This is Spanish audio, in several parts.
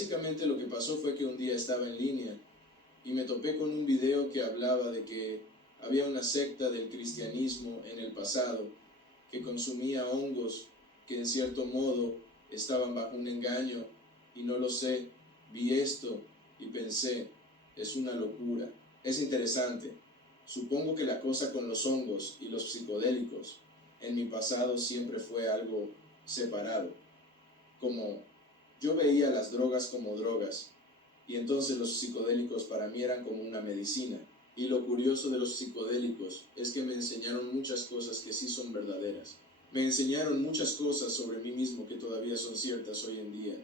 Básicamente lo que pasó fue que un día estaba en línea y me topé con un video que hablaba de que había una secta del cristianismo en el pasado que consumía hongos que en cierto modo estaban bajo un engaño, y no lo sé, vi esto y pensé, es una locura. Es interesante. Supongo que la cosa con los hongos y los psicodélicos en mi pasado siempre fue algo separado. Como yo veía las drogas como drogas, y entonces los psicodélicos para mí eran como una medicina. Y lo curioso de los psicodélicos es que me enseñaron muchas cosas que sí son verdaderas. Me enseñaron muchas cosas sobre mí mismo que todavía son ciertas hoy en día.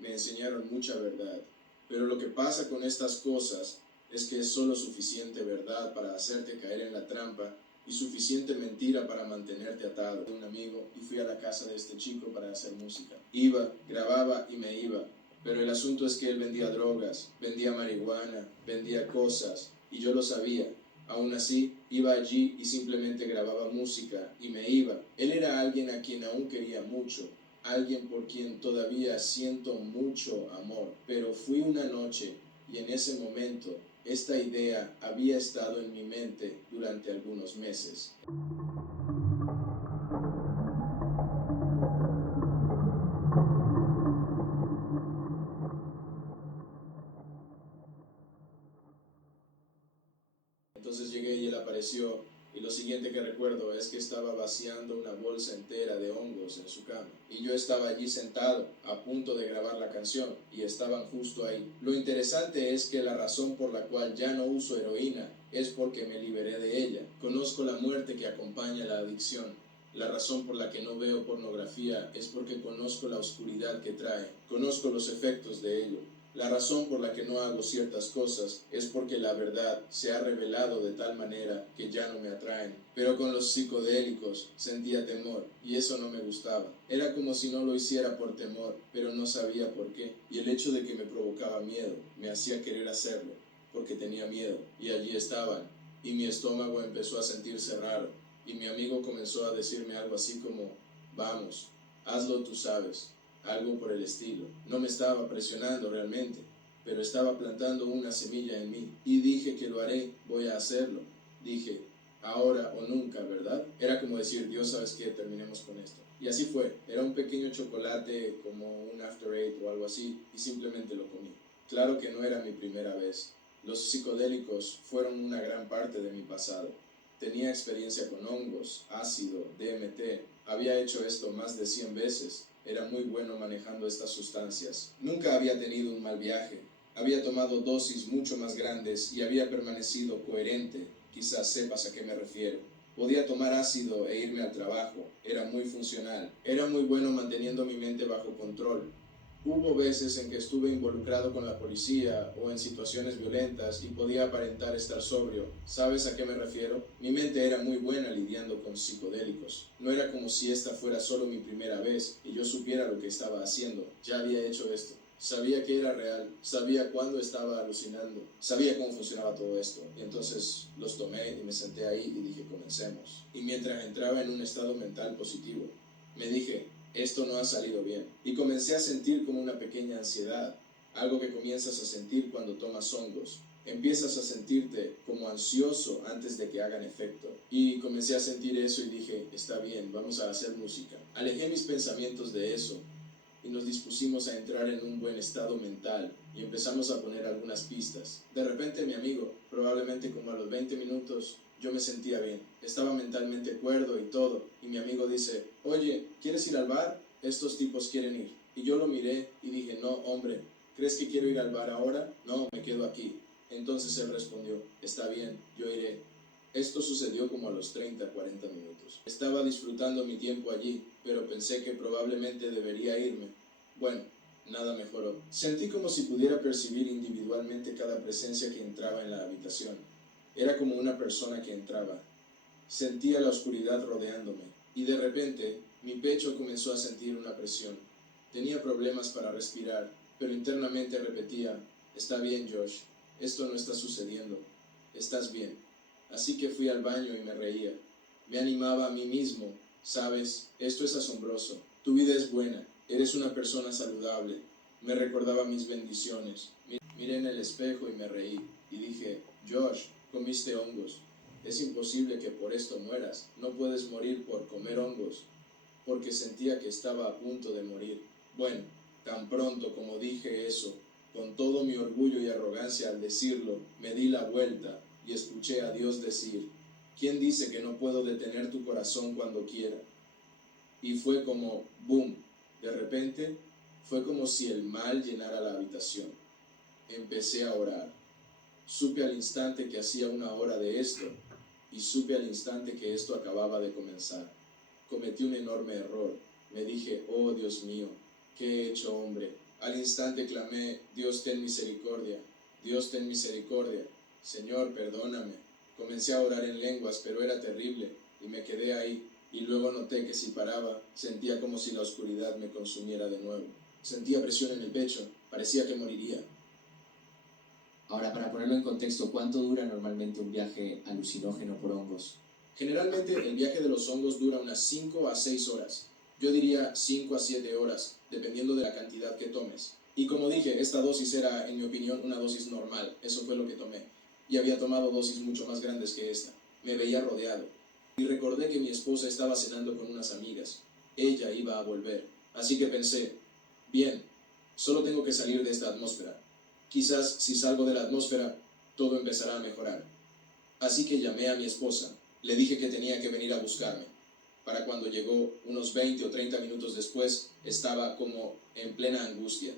Me enseñaron mucha verdad. Pero lo que pasa con estas cosas es que es solo suficiente verdad para hacerte caer en la trampa y suficiente mentira para mantenerte atado. Un amigo y fui a la casa de este chico para hacer música. Iba, grababa y me iba. Pero el asunto es que él vendía drogas, vendía marihuana, vendía cosas, y yo lo sabía. Aún así, iba allí y simplemente grababa música y me iba. Él era alguien a quien aún quería mucho, alguien por quien todavía siento mucho amor. Pero fui una noche y en ese momento esta idea había estado en mi mente durante algunos meses. Entonces llegué y él apareció, y lo siguiente que recuerdo es que estaba vaciando una bolsa entera de hongos en su cama. Y yo estaba allí sentado, a punto de grabar la canción, y estaban justo ahí. Lo interesante es que la razón por la cual ya no uso heroína es porque me liberé de ella. Conozco la muerte que acompaña la adicción. La razón por la que no veo pornografía es porque conozco la oscuridad que trae. Conozco los efectos de ello. La razón por la que no hago ciertas cosas es porque la verdad se ha revelado de tal manera que ya no me atraen. Pero con los psicodélicos sentía temor y eso no me gustaba. Era como si no lo hiciera por temor, pero no sabía por qué. Y el hecho de que me provocaba miedo me hacía querer hacerlo, porque tenía miedo. Y allí estaban, y mi estómago empezó a sentirse raro. Y mi amigo comenzó a decirme algo así como, vamos, hazlo tú sabes. Algo por el estilo. No me estaba presionando realmente, pero estaba plantando una semilla en mí. Y dije que lo haré, voy a hacerlo. Dije, ahora o nunca, ¿verdad? Era como decir, Dios, ¿sabes qué? Terminemos con esto. Y así fue. Era un pequeño chocolate, como un After Eight o algo así, y simplemente lo comí. Claro que no era mi primera vez. Los psicodélicos fueron una gran parte de mi pasado. Tenía experiencia con hongos, ácido, DMT. Había hecho esto más de 100 veces. Era muy bueno manejando estas sustancias. Nunca había tenido un mal viaje. Había tomado dosis mucho más grandes y había permanecido coherente. Quizás sepas a qué me refiero. Podía tomar ácido e irme al trabajo. Era muy funcional. Era muy bueno manteniendo mi mente bajo control. Hubo veces en que estuve involucrado con la policía o en situaciones violentas y podía aparentar estar sobrio. ¿Sabes a qué me refiero? Mi mente era muy buena lidiando con psicodélicos. No era como si esta fuera solo mi primera vez y yo supiera lo que estaba haciendo. Ya había hecho esto. Sabía que era real, sabía cuándo estaba alucinando, sabía cómo funcionaba todo esto. Y entonces los tomé y me senté ahí y dije, comencemos. Y mientras entraba en un estado mental positivo, me dije, esto no ha salido bien. Y comencé a sentir como una pequeña ansiedad, algo que comienzas a sentir cuando tomas hongos. Empiezas a sentirte como ansioso antes de que hagan efecto. Y comencé a sentir eso y dije, está bien, vamos a hacer música. Alejé mis pensamientos de eso y nos dispusimos a entrar en un buen estado mental y empezamos a poner algunas pistas. De repente mi amigo, probablemente como a los 20 minutos, yo me sentía bien, estaba mentalmente cuerdo y todo, y mi amigo dice, oye, ¿quieres ir al bar? Estos tipos quieren ir. Y yo lo miré y dije, no, hombre, ¿crees que quiero ir al bar ahora? No, me quedo aquí. Entonces él respondió, está bien, yo iré. Esto sucedió como a los 30-40 minutos. Estaba disfrutando mi tiempo allí, pero pensé que probablemente debería irme. Bueno, nada mejoró. Sentí como si pudiera percibir individualmente cada presencia que entraba en la habitación. Era como una persona que entraba. Sentía la oscuridad rodeándome, y de repente mi pecho comenzó a sentir una presión. Tenía problemas para respirar, pero internamente repetía, está bien, Josh, esto no está sucediendo, estás bien. Así que fui al baño y me reía. Me animaba a mí mismo, sabes, esto es asombroso, tu vida es buena, eres una persona saludable. Me recordaba mis bendiciones. Miré en el espejo y me reí. Y dije, Josh, comiste hongos. Es imposible que por esto mueras. No puedes morir por comer hongos. Porque sentía que estaba a punto de morir. Bueno, tan pronto como dije eso, con todo mi orgullo y arrogancia al decirlo, me di la vuelta y escuché a Dios decir, ¿quién dice que no puedo detener tu corazón cuando quiera? Y fue como, boom, de repente fue como si el mal llenara la habitación. Empecé a orar. Supe al instante que hacía una hora de esto y supe al instante que esto acababa de comenzar. Cometí un enorme error. Me dije, oh Dios mío, ¿qué he hecho, hombre? Al instante clamé, Dios ten misericordia, Dios ten misericordia, Señor, perdóname. Comencé a orar en lenguas, pero era terrible, y me quedé ahí, y luego noté que si paraba, sentía como si la oscuridad me consumiera de nuevo. Sentía presión en el pecho, parecía que moriría. Ahora, para ponerlo en contexto, ¿cuánto dura normalmente un viaje alucinógeno por hongos? Generalmente el viaje de los hongos dura unas 5 a 6 horas. Yo diría 5 a 7 horas, dependiendo de la cantidad que tomes. Y como dije, esta dosis era, en mi opinión, una dosis normal. Eso fue lo que tomé. Y había tomado dosis mucho más grandes que esta. Me veía rodeado. Y recordé que mi esposa estaba cenando con unas amigas. Ella iba a volver. Así que pensé, bien, solo tengo que salir de esta atmósfera. Quizás si salgo de la atmósfera, todo empezará a mejorar. Así que llamé a mi esposa. Le dije que tenía que venir a buscarme. Para cuando llegó, unos 20 o 30 minutos después, estaba como en plena angustia.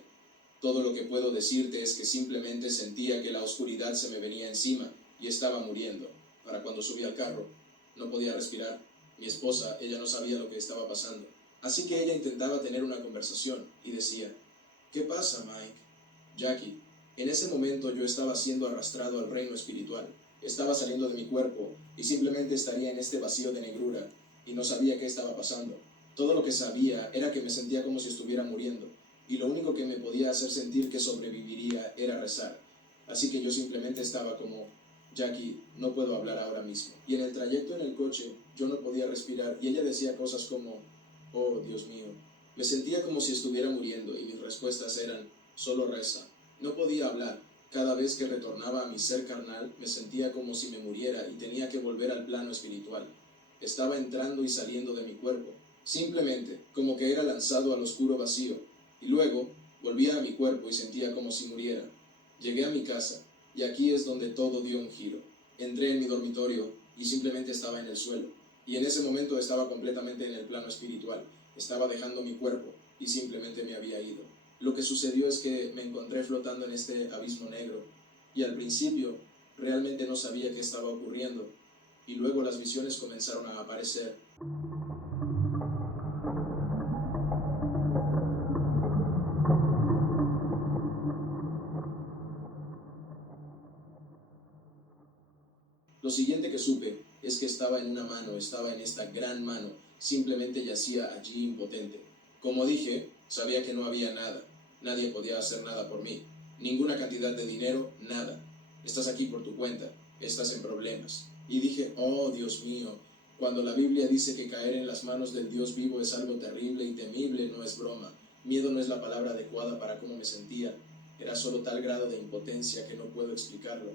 Todo lo que puedo decirte es que simplemente sentía que la oscuridad se me venía encima y estaba muriendo. Para cuando subí al carro, no podía respirar. Mi esposa, ella no sabía lo que estaba pasando. Así que ella intentaba tener una conversación y decía, ¿qué pasa, Mike? Jackie, en ese momento yo estaba siendo arrastrado al reino espiritual. Estaba saliendo de mi cuerpo y simplemente estaría en este vacío de negrura y no sabía qué estaba pasando. Todo lo que sabía era que me sentía como si estuviera muriendo y lo único que me podía hacer sentir que sobreviviría era rezar. Así que yo simplemente estaba como, Jackie, no puedo hablar ahora mismo. Y en el trayecto en el coche yo no podía respirar y ella decía cosas como, oh Dios mío. Me sentía como si estuviera muriendo y mis respuestas eran, solo reza. No podía hablar. Cada vez que retornaba a mi ser carnal, me sentía como si me muriera y tenía que volver al plano espiritual. Estaba entrando y saliendo de mi cuerpo, simplemente como que era lanzado al oscuro vacío, y luego volvía a mi cuerpo y sentía como si muriera. Llegué a mi casa, y aquí es donde todo dio un giro. Entré en mi dormitorio y simplemente estaba en el suelo, y en ese momento estaba completamente en el plano espiritual. Estaba dejando mi cuerpo y simplemente me había ido. Lo que sucedió es que me encontré flotando en este abismo negro y al principio realmente no sabía qué estaba ocurriendo y luego las visiones comenzaron a aparecer. Lo siguiente que supe es que estaba en una mano, estaba en esta gran mano, simplemente yacía allí impotente. Como dije, sabía que no había nada, nadie podía hacer nada por mí, ninguna cantidad de dinero, nada. Estás aquí por tu cuenta, estás en problemas. Y dije, oh Dios mío, cuando la Biblia dice que caer en las manos del Dios vivo es algo terrible y temible, no es broma. Miedo no es la palabra adecuada para cómo me sentía, era solo tal grado de impotencia que no puedo explicarlo.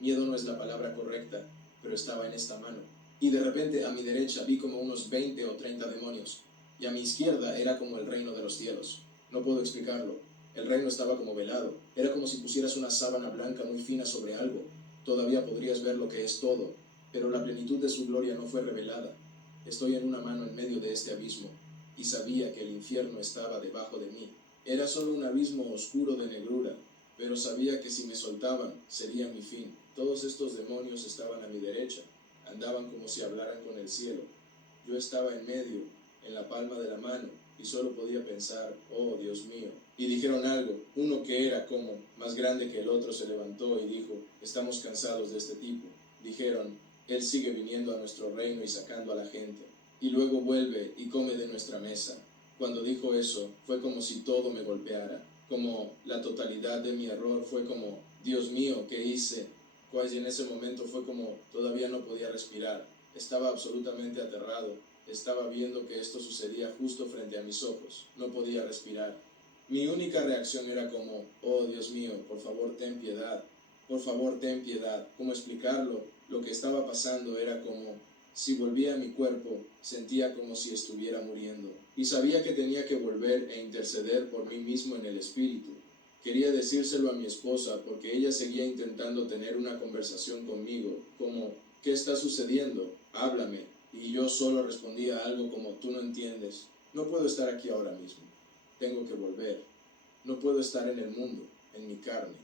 Miedo no es la palabra correcta, pero estaba en esta mano. Y de repente a mi derecha vi como unos 20 o 30 demonios, y a mi izquierda era como el reino de los cielos. No puedo explicarlo. El reino estaba como velado. Era como si pusieras una sábana blanca muy fina sobre algo. Todavía podrías ver lo que es todo, pero la plenitud de su gloria no fue revelada. Estoy en una mano en medio de este abismo, y sabía que el infierno estaba debajo de mí. Era solo un abismo oscuro de negrura, pero sabía que si me soltaban sería mi fin. Todos estos demonios estaban a mi derecha, andaban como si hablaran con el cielo. Yo estaba en medio, en la palma de la mano, y solo podía pensar, oh Dios mío. Y dijeron algo, uno que era como más grande que el otro se levantó y dijo, estamos cansados de este tipo. Dijeron, él sigue viniendo a nuestro reino y sacando a la gente, y luego vuelve y come de nuestra mesa. Cuando dijo eso, fue como si todo me golpeara, como la totalidad de mi error, fue como, Dios mío, ¿qué hice? Pues y en ese momento fue como, todavía no podía respirar, estaba absolutamente aterrado, estaba viendo que esto sucedía justo frente a mis ojos, no podía respirar. Mi única reacción era como, oh Dios mío, por favor ten piedad, por favor ten piedad. ¿Cómo explicarlo? Lo que estaba pasando era como, si volvía a mi cuerpo, sentía como si estuviera muriendo. Y sabía que tenía que volver e interceder por mí mismo en el espíritu. Quería decírselo a mi esposa porque ella seguía intentando tener una conversación conmigo, como, ¿qué está sucediendo? Háblame. Y yo solo respondía algo como, tú no entiendes. No puedo estar aquí ahora mismo. Tengo que volver. No puedo estar en el mundo, en mi carne.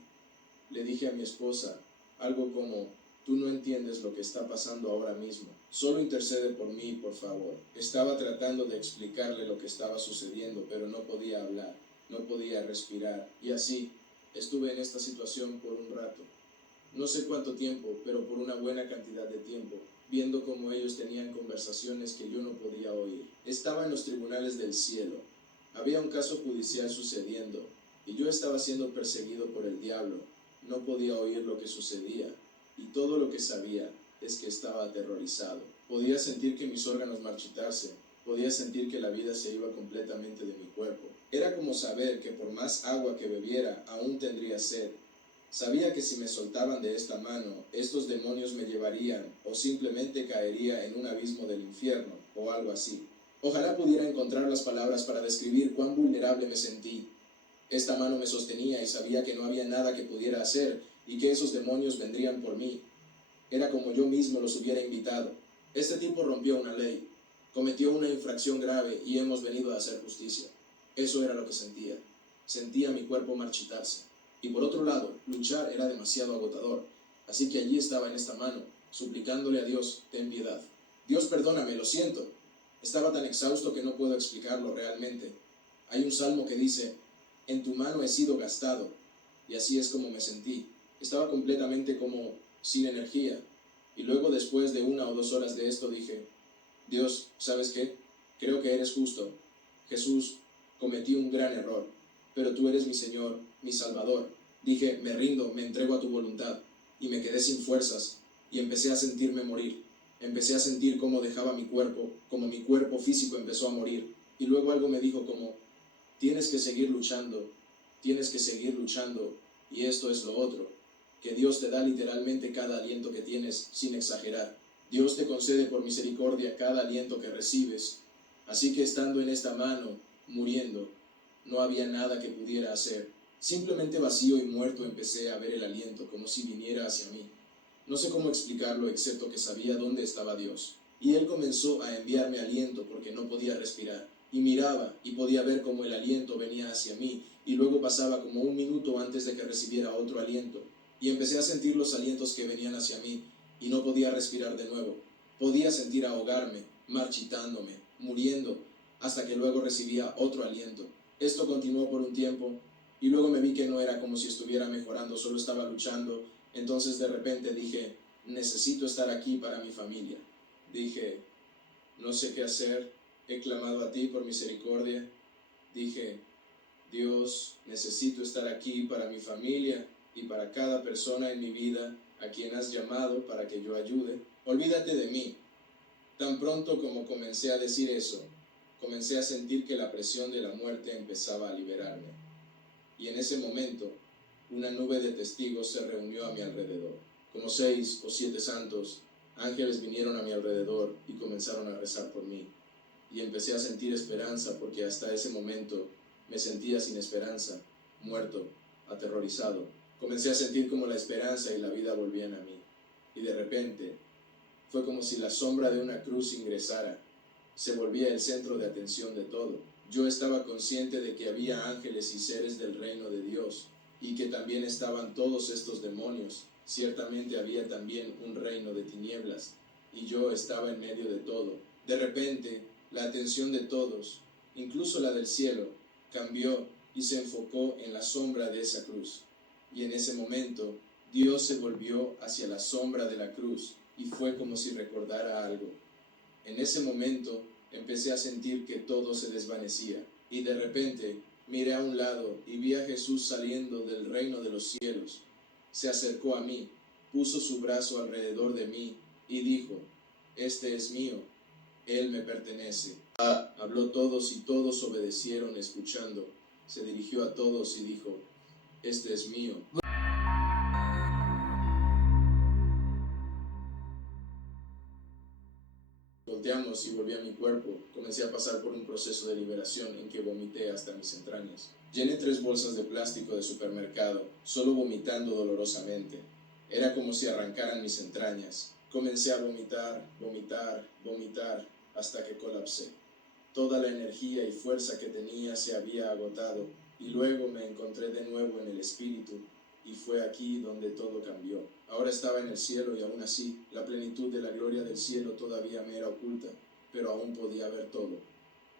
Le dije a mi esposa algo como, tú no entiendes lo que está pasando ahora mismo. Solo intercede por mí, por favor. Estaba tratando de explicarle lo que estaba sucediendo, pero no podía hablar, no podía respirar. Y así, estuve en esta situación por un rato. No sé cuánto tiempo, pero por una buena cantidad de tiempo, viendo cómo ellos tenían conversaciones que yo no podía oír. Estaba en los tribunales del cielo. Había un caso judicial sucediendo, y yo estaba siendo perseguido por el diablo. No podía oír lo que sucedía, y todo lo que sabía es que estaba aterrorizado. Podía sentir que mis órganos marchitarse, podía sentir que la vida se iba completamente de mi cuerpo. Era como saber que por más agua que bebiera, aún tendría sed. Sabía que si me soltaban de esta mano, estos demonios me llevarían o simplemente caería en un abismo del infierno o algo así. Ojalá pudiera encontrar las palabras para describir cuán vulnerable me sentí. Esta mano me sostenía y sabía que no había nada que pudiera hacer y que esos demonios vendrían por mí. Era como yo mismo los hubiera invitado. Este tipo rompió una ley, cometió una infracción grave y hemos venido a hacer justicia. Eso era lo que sentía. Sentía mi cuerpo marchitarse. Y por otro lado, luchar era demasiado agotador. Así que allí estaba en esta mano, suplicándole a Dios, ten piedad. Dios, perdóname, lo siento. Estaba tan exhausto que no puedo explicarlo realmente. Hay un salmo que dice, en tu mano he sido gastado. Y así es como me sentí. Estaba completamente como sin energía. Y luego, después de 1 o 2 horas de esto, dije, Dios, ¿sabes qué? Creo que eres justo. Jesús, cometí un gran error, pero tú eres mi Señor, mi Salvador. Dije, me rindo, me entrego a tu voluntad. Y me quedé sin fuerzas y empecé a sentirme morir. Empecé a sentir cómo dejaba mi cuerpo, como mi cuerpo físico empezó a morir. Y luego algo me dijo como, tienes que seguir luchando, tienes que seguir luchando. Y esto es lo otro, que Dios te da literalmente cada aliento que tienes, sin exagerar. Dios te concede por misericordia cada aliento que recibes. Así que estando en esta mano, muriendo, no había nada que pudiera hacer. Simplemente vacío y muerto empecé a ver el aliento como si viniera hacia mí. No sé cómo explicarlo excepto que sabía dónde estaba Dios. Y Él comenzó a enviarme aliento porque no podía respirar. Y miraba y podía ver cómo el aliento venía hacia mí y luego pasaba como 1 minuto antes de que recibiera otro aliento. Y empecé a sentir los alientos que venían hacia mí y no podía respirar de nuevo. Podía sentir ahogarme, marchitándome, muriendo, hasta que luego recibía otro aliento. Esto continuó por un tiempo y luego me vi que no era como si estuviera mejorando, solo estaba luchando. Entonces de repente dije, necesito estar aquí para mi familia. Dije, no sé qué hacer, he clamado a ti por misericordia. Dije, Dios, necesito estar aquí para mi familia y para cada persona en mi vida a quien has llamado para que yo ayude. Olvídate de mí. Tan pronto como comencé a decir eso, comencé a sentir que la presión de la muerte empezaba a liberarme. Y en ese momento, una nube de testigos se reunió a mi alrededor. Como 6 o 7 santos, ángeles vinieron a mi alrededor y comenzaron a rezar por mí. Y empecé a sentir esperanza porque hasta ese momento me sentía sin esperanza, muerto, aterrorizado. Comencé a sentir como la esperanza y la vida volvían a mí. Y de repente, fue como si la sombra de una cruz ingresara. Se volvía el centro de atención de todo. Yo estaba consciente de que había ángeles y seres del reino de Dios y que también estaban todos estos demonios. Ciertamente había también un reino de tinieblas y yo estaba en medio de todo. De repente, la atención de todos, incluso la del cielo, cambió y se enfocó en la sombra de esa cruz. Y en ese momento, Dios se volvió hacia la sombra de la cruz y fue como si recordara algo. En ese momento empecé a sentir que todo se desvanecía y de repente miré a un lado y vi a Jesús saliendo del reino de los cielos. Se acercó a mí, puso su brazo alrededor de mí y dijo, este es mío, él me pertenece. Habló todos y todos obedecieron escuchando. Se dirigió a todos y dijo, este es mío. Volteamos y volví a mi cuerpo. Comencé a pasar por un proceso de liberación en que vomité hasta mis entrañas. Llené 3 bolsas de plástico de supermercado, solo vomitando dolorosamente. Era como si arrancaran mis entrañas. Comencé a vomitar, vomitar, vomitar, hasta que colapsé. Toda la energía y fuerza que tenía se había agotado, y luego me encontré de nuevo en el espíritu, y fue aquí donde todo cambió. Ahora estaba en el cielo y aún así, la plenitud de la gloria del cielo todavía me era oculta, pero aún podía ver todo.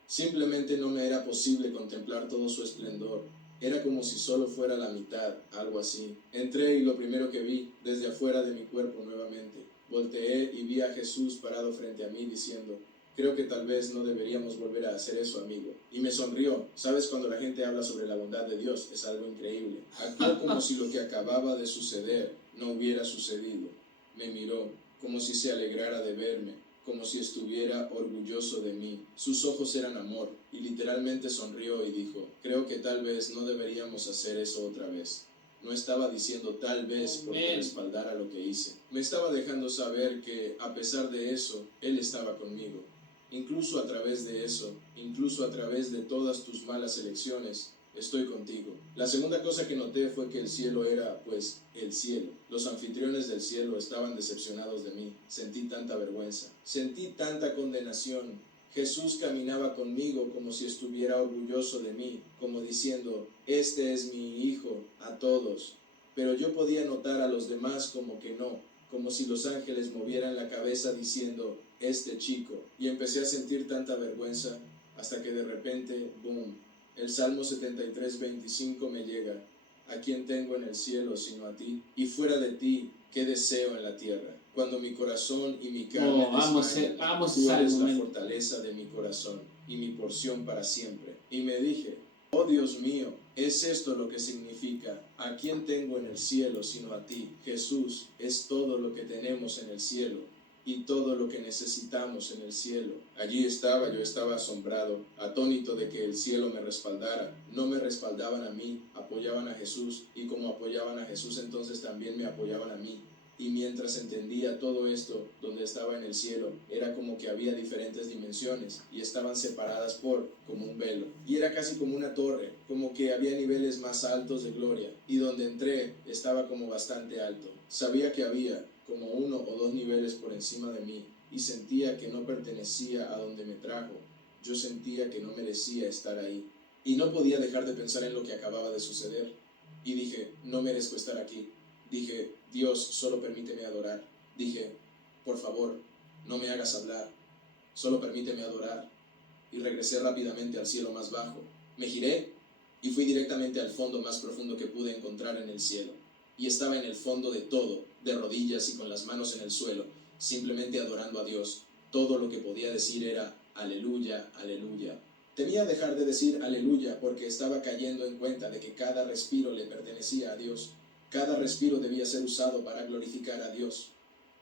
Simplemente no me era posible contemplar todo su esplendor. Era como si solo fuera la mitad, algo así. Entré y lo primero que vi, desde afuera de mi cuerpo nuevamente, volteé y vi a Jesús parado frente a mí diciendo, creo que tal vez no deberíamos volver a hacer eso, amigo. Y me sonrió. ¿Sabes cuando la gente habla sobre la bondad de Dios? Es algo increíble. Actuó como si lo que acababa de suceder no hubiera sucedido. Me miró, como si se alegrara de verme, como si estuviera orgulloso de mí. Sus ojos eran amor, y literalmente sonrió y dijo, creo que tal vez no deberíamos hacer eso otra vez. No estaba diciendo tal vez porque respaldara lo que hice. Me estaba dejando saber que, a pesar de eso, Él estaba conmigo. Incluso a través de eso, incluso a través de todas tus malas elecciones, estoy contigo. La segunda cosa que noté fue que el cielo era, pues, el cielo. Los anfitriones del cielo estaban decepcionados de mí. Sentí tanta vergüenza. Sentí tanta condenación. Jesús caminaba conmigo como si estuviera orgulloso de mí, como diciendo, este es mi hijo, a todos. Pero yo podía notar a los demás como que no, como si los ángeles movieran la cabeza diciendo, este chico. Y empecé a sentir tanta vergüenza hasta que de repente, boom, el Salmo 73:25 me llega. ¿A quién tengo en el cielo sino a ti? Y fuera de ti, ¿qué deseo en la tierra? Cuando mi corazón y mi carne desmayan, tú eres la fortaleza de mi corazón y mi porción para siempre. Y me dije, oh Dios mío, ¿es esto lo que significa? ¿A quién tengo en el cielo sino a ti? Jesús es todo lo que tenemos en el cielo y todo lo que necesitamos en el cielo. Allí estaba, yo estaba asombrado, atónito de que el cielo me respaldara. No me respaldaban a mí, apoyaban a Jesús, y como apoyaban a Jesús, entonces también me apoyaban a mí. Y mientras entendía todo esto, donde estaba en el cielo, era como que había diferentes dimensiones y estaban separadas por como un velo. Y era casi como una torre, como que había niveles más altos de gloria. Y donde entré estaba como bastante alto. Sabía que había como 1 o 2 niveles por encima de mí y sentía que no pertenecía a donde me trajo. Yo sentía que no merecía estar ahí. Y no podía dejar de pensar en lo que acababa de suceder. Y dije, no merezco estar aquí. Dije, Dios, solo permíteme adorar. Dije, por favor, no me hagas hablar, solo permíteme adorar. Y regresé rápidamente al cielo más bajo. Me giré y fui directamente al fondo más profundo que pude encontrar en el cielo. Y estaba en el fondo de todo, de rodillas y con las manos en el suelo, simplemente adorando a Dios. Todo lo que podía decir era, aleluya, aleluya. Temía dejar de decir aleluya porque estaba cayendo en cuenta de que cada respiro le pertenecía a Dios. Cada respiro debía ser usado para glorificar a Dios.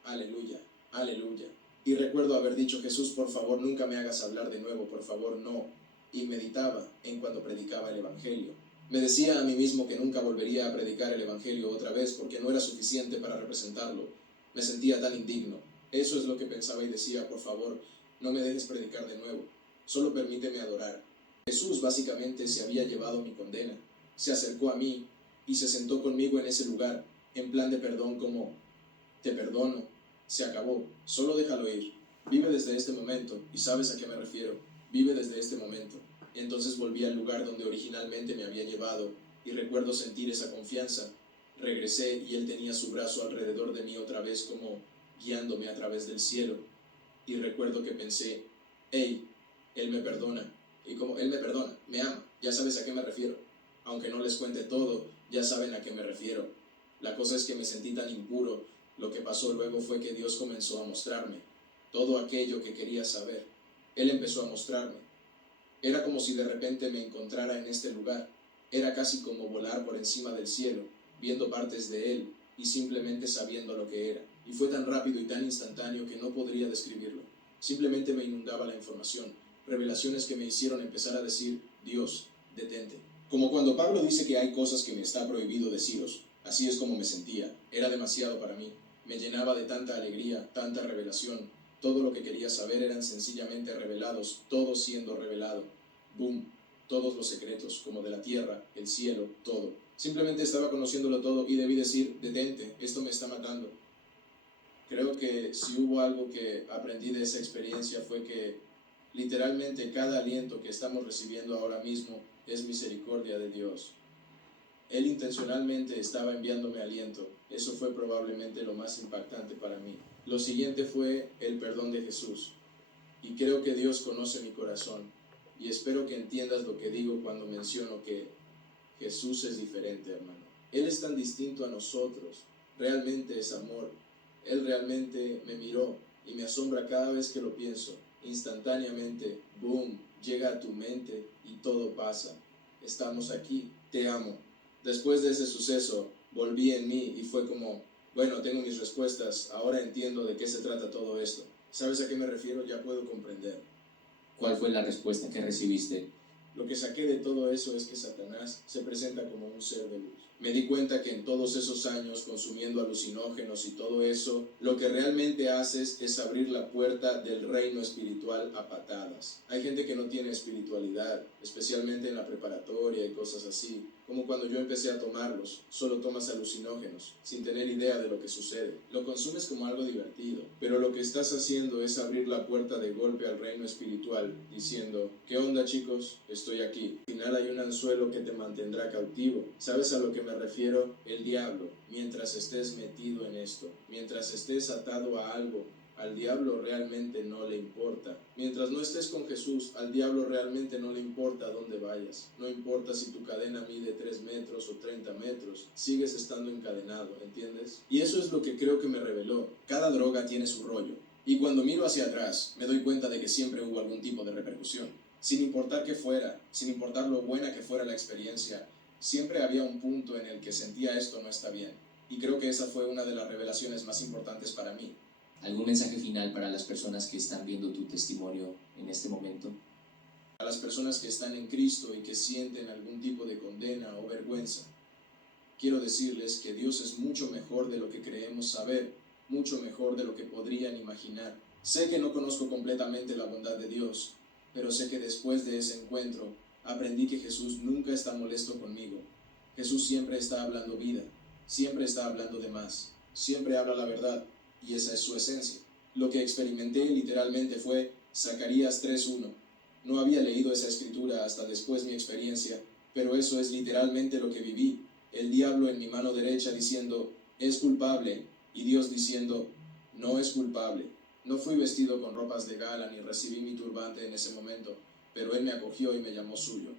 Aleluya, aleluya. Y recuerdo haber dicho, Jesús, por favor, nunca me hagas hablar de nuevo, por favor, no. Y meditaba en cuando predicaba el Evangelio. Me decía a mí mismo que nunca volvería a predicar el Evangelio otra vez porque no era suficiente para representarlo. Me sentía tan indigno. Eso es lo que pensaba y decía, por favor, no me dejes predicar de nuevo. Solo permíteme adorar. Jesús básicamente se había llevado mi condena. Se acercó a mí y se sentó conmigo en ese lugar, en plan de perdón como, te perdono, se acabó, solo déjalo ir, vive desde este momento, y sabes a qué me refiero, vive desde este momento. Entonces volví al lugar donde originalmente me había llevado, y recuerdo sentir esa confianza. Regresé y él tenía su brazo alrededor de mí otra vez como guiándome a través del cielo, y recuerdo que pensé, hey, él me perdona, y como él me perdona, me ama, ya sabes a qué me refiero. Aunque no les cuente todo, ya saben a qué me refiero. La cosa es que me sentí tan impuro. Lo que pasó luego fue que Dios comenzó a mostrarme todo aquello que quería saber. Él empezó a mostrarme. Era como si de repente me encontrara en este lugar. Era casi como volar por encima del cielo, viendo partes de él y simplemente sabiendo lo que era. Y fue tan rápido y tan instantáneo que no podría describirlo. Simplemente me inundaba la información, revelaciones que me hicieron empezar a decir, Dios, detente. Como cuando Pablo dice que hay cosas que me está prohibido deciros. Así es como me sentía. Era demasiado para mí. Me llenaba de tanta alegría, tanta revelación. Todo lo que quería saber eran sencillamente revelados, todo siendo revelado. Boom. Todos los secretos, como de la tierra, el cielo, todo. Simplemente estaba conociéndolo todo y debí decir, detente, esto me está matando. Creo que si hubo algo que aprendí de esa experiencia fue que literalmente cada aliento que estamos recibiendo ahora mismo es misericordia de Dios. Él intencionalmente estaba enviándome aliento. Eso fue probablemente lo más impactante para mí. Lo siguiente fue el perdón de Jesús. Y creo que Dios conoce mi corazón. Y espero que entiendas lo que digo cuando menciono que Jesús es diferente, hermano. Él es tan distinto a nosotros. Realmente es amor. Él realmente me miró y me asombra cada vez que lo pienso. Instantáneamente, boom, llega a tu mente y todo pasa. Estamos aquí, te amo. Después de ese suceso, volví en mí y fue como, bueno, tengo mis respuestas, ahora entiendo de qué se trata todo esto. ¿Sabes a qué me refiero? Ya puedo comprender. ¿Cuál fue la respuesta que recibiste? Lo que saqué de todo eso es que Satanás se presenta como un ser de luz. Me di cuenta que en todos esos años consumiendo alucinógenos y todo eso, lo que realmente haces es abrir la puerta del reino espiritual a patadas. Hay gente que no tiene espiritualidad, especialmente en la preparatoria y cosas así. Como cuando yo empecé a tomarlos, solo tomas alucinógenos, sin tener idea de lo que sucede. Lo consumes como algo divertido, pero lo que estás haciendo es abrir la puerta de golpe al reino espiritual, diciendo, ¿qué onda, chicos? Estoy aquí. Al final hay un anzuelo que te mantendrá cautivo. ¿Sabes a lo que me refiero? El diablo. Mientras estés metido en esto, mientras estés atado a algo, al diablo realmente no le importa. Mientras no estés con Jesús, al diablo realmente no le importa dónde vayas. No importa si tu cadena mide 3 metros o 30 metros, sigues estando encadenado, ¿entiendes? Y eso es lo que creo que me reveló. Cada droga tiene su rollo. Y cuando miro hacia atrás, me doy cuenta de que siempre hubo algún tipo de repercusión. Sin importar qué fuera, sin importar lo buena que fuera la experiencia, siempre había un punto en el que sentía esto no está bien. Y creo que esa fue una de las revelaciones más importantes para mí. ¿Algún mensaje final para las personas que están viendo tu testimonio en este momento? A las personas que están en Cristo y que sienten algún tipo de condena o vergüenza, quiero decirles que Dios es mucho mejor de lo que creemos saber, mucho mejor de lo que podrían imaginar. Sé que no conozco completamente la bondad de Dios, pero sé que después de ese encuentro aprendí que Jesús nunca está molesto conmigo. Jesús siempre está hablando vida, siempre está hablando de más, siempre habla la verdad, y esa es su esencia. Lo que experimenté literalmente fue Zacarías 3:1. No había leído esa escritura hasta después mi experiencia, pero eso es literalmente lo que viví. El diablo en mi mano derecha diciendo, es culpable, y Dios diciendo, no es culpable. No fui vestido con ropas de gala ni recibí mi turbante en ese momento, pero Él me acogió y me llamó suyo.